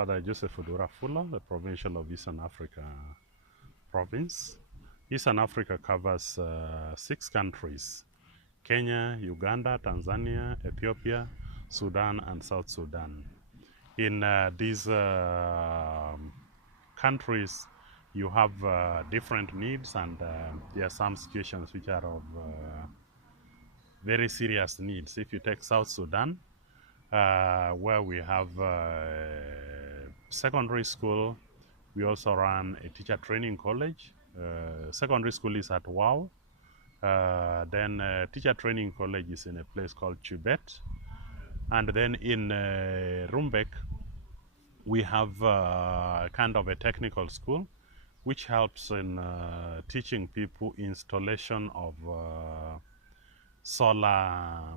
Father Joseph Aduor Afulo, the Provincial of Eastern Africa province. Eastern Africa covers 6 countries: Kenya, Uganda, Tanzania, Ethiopia, Sudan, and South Sudan. In these countries, you have different needs, and there are some situations which are of very serious needs. If you take South Sudan, where we have secondary school, we also run a teacher training college. Secondary school is at Wow. Then teacher training college is in a place called Chubet. And then in Rumbek, we have kind of a technical school which helps in teaching people installation of solar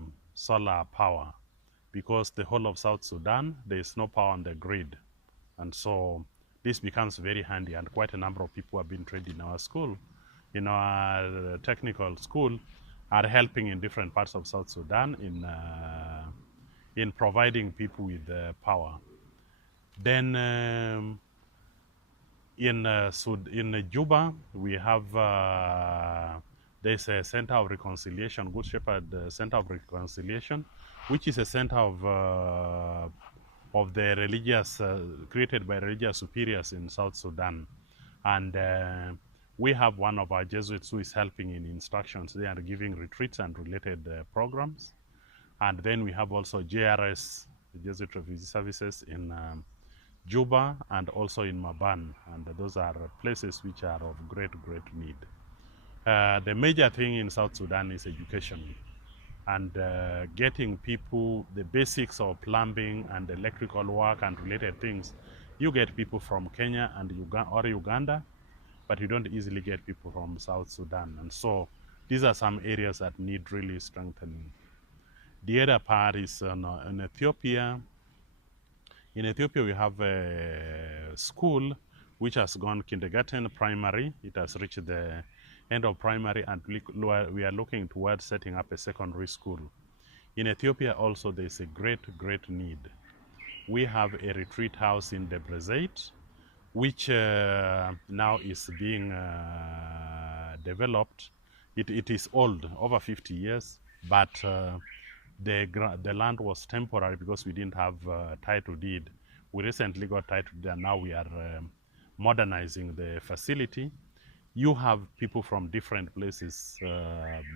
power, because the whole of South Sudan, there is no power on the grid. And so this becomes very handy, and quite a number of people have been trained in our school, in our technical school, are helping in different parts of South Sudan in providing people with power. Then in Juba, we have there's a Center of Reconciliation, Good Shepherd Center of Reconciliation, which is a center of the religious, created by religious superiors in South Sudan. And we have one of our Jesuits who is helping in instructions. They are giving retreats and related programs. And then we have also JRS, Jesuit Refugee Services, in Juba and also in Maban. And those are places which are of great need. The major thing in South Sudan is education, and getting people the basics of plumbing and electrical work and related things. You get people from Kenya and Uganda, but you don't easily get people from South Sudan. And so these are some areas that need really strengthening. The other part is in Ethiopia. In Ethiopia, we have a school which has gone kindergarten, primary. It has reached the end of primary, and we are looking towards setting up a secondary school. In Ethiopia also, there is a great need. We have a retreat house in Debre Zeit, which now is being developed. It is old, over 50 years, but the land was temporary because we didn't have title deed. We recently got title deed, and now we are modernizing the facility. You have people from different places,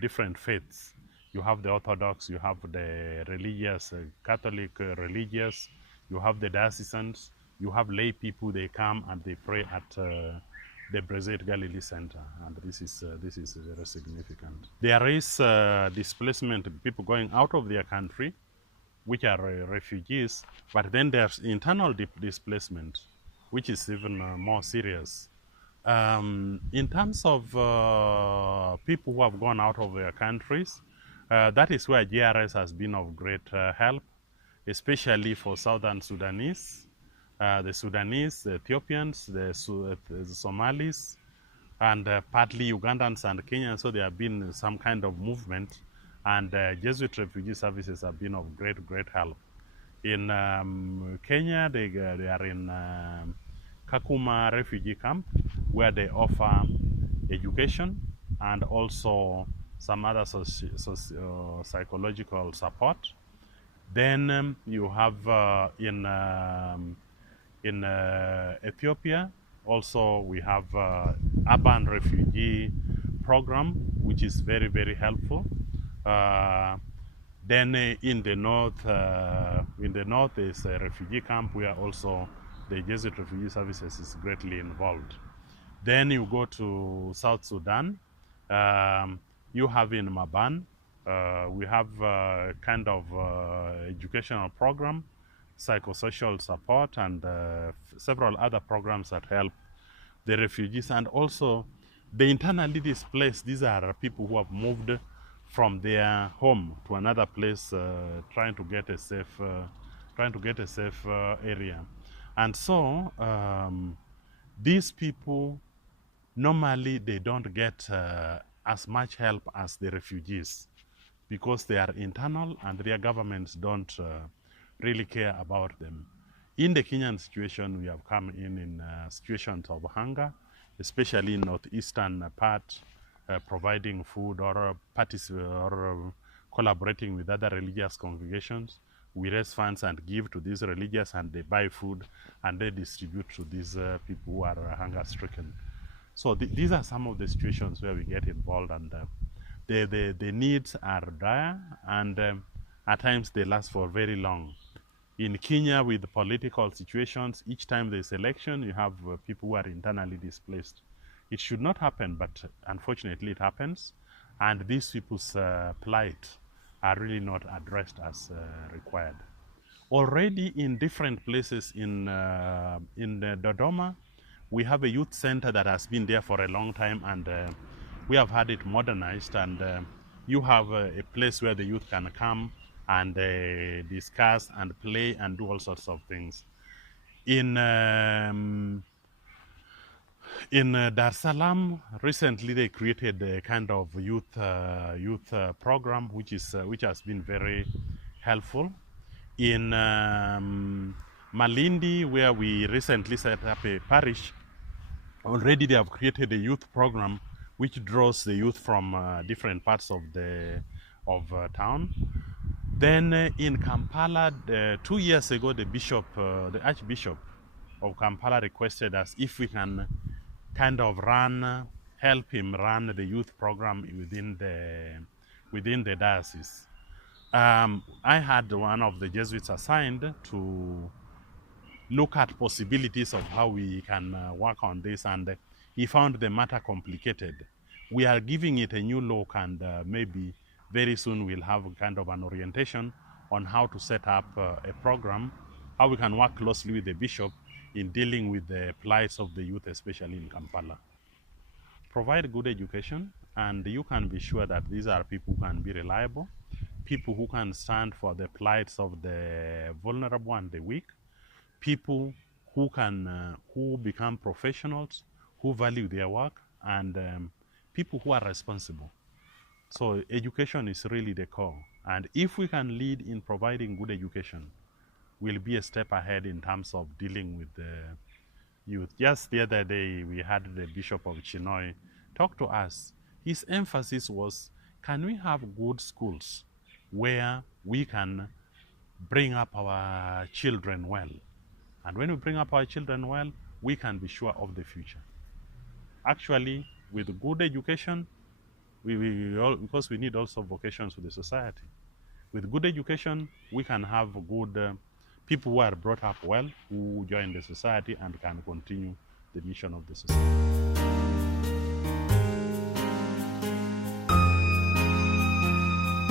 different faiths. You have the Orthodox, you have the religious, Catholic religious, you have the diocesans, you have lay people. They come and they pray at the Brezet Galilee Center, and this is very significant. There is displacement, people going out of their country, which are refugees, but then there's internal displacement, which is even more serious. In terms of people who have gone out of their countries, that is where GRS has been of great help, especially for Southern Sudanese, the Sudanese, the Ethiopians, the Somalis, and partly Ugandans and Kenyans. So there have been some kind of movement, and Jesuit Refugee Services have been of great help. In Kenya, they are in Kakuma refugee camp, where they offer education and also some other psychological support. Then you have in Ethiopia also we have urban refugee program, which is very helpful. Then in the north is a refugee camp where also the Jesuit Refugee Services is greatly involved. Then you go to South Sudan. You have in Maban, we have kind of educational program, psychosocial support, and several other programs that help the refugees. And also the internally displaced, these are people who have moved from their home to another place, trying to get a safe area. And so these people, normally they don't get as much help as the refugees, because they are internal and their governments don't really care about them. In the Kenyan situation, we have come in situations of hunger, especially in northeastern part, providing food or collaborating with other religious congregations. We raise funds and give to these religious, and they buy food and they distribute to these people who are hunger stricken. So these are some of the situations where we get involved, and the needs are dire, and at times they last for very long. In Kenya, with the political situations, each time there's election, you have people who are internally displaced. It should not happen, but unfortunately it happens, and these people's plight are really not addressed as required. Already in different places in Dodoma, we have a youth center that has been there for a long time, and we have had it modernized, and you have a place where the youth can come and discuss and play and do all sorts of things. In Dar es Salaam, recently they created a kind of youth program which has been very helpful. In Malindi, where we recently set up a parish, already they have created a youth program which draws the youth from different parts of the town. Then in Kampala, 2 years ago, the Archbishop of Kampala requested us if we can kind of help him run the youth program within the diocese. I had one of the Jesuits assigned to look at possibilities of how we can work on this, and he found the matter complicated. We are giving it a new look, and maybe very soon we'll have kind of an orientation on how to set up a program, how we can work closely with the bishop in dealing with the plights of the youth, especially in Kampala. Provide good education, and you can be sure that these are people who can be reliable, people who can stand for the plights of the vulnerable and the weak, people who become professionals, who value their work, and people who are responsible. So education is really the core. And if we can lead in providing good education, we'll be a step ahead in terms of dealing with the youth. Just the other day, we had the Bishop of Chinoy talk to us. His emphasis was, can we have good schools where we can bring up our children well? And when we bring up our children well, we can be sure of the future. Actually, with good education, because we need also vocations to the society. With good education, we can have good people who are brought up well, who join the society and can continue the mission of the society.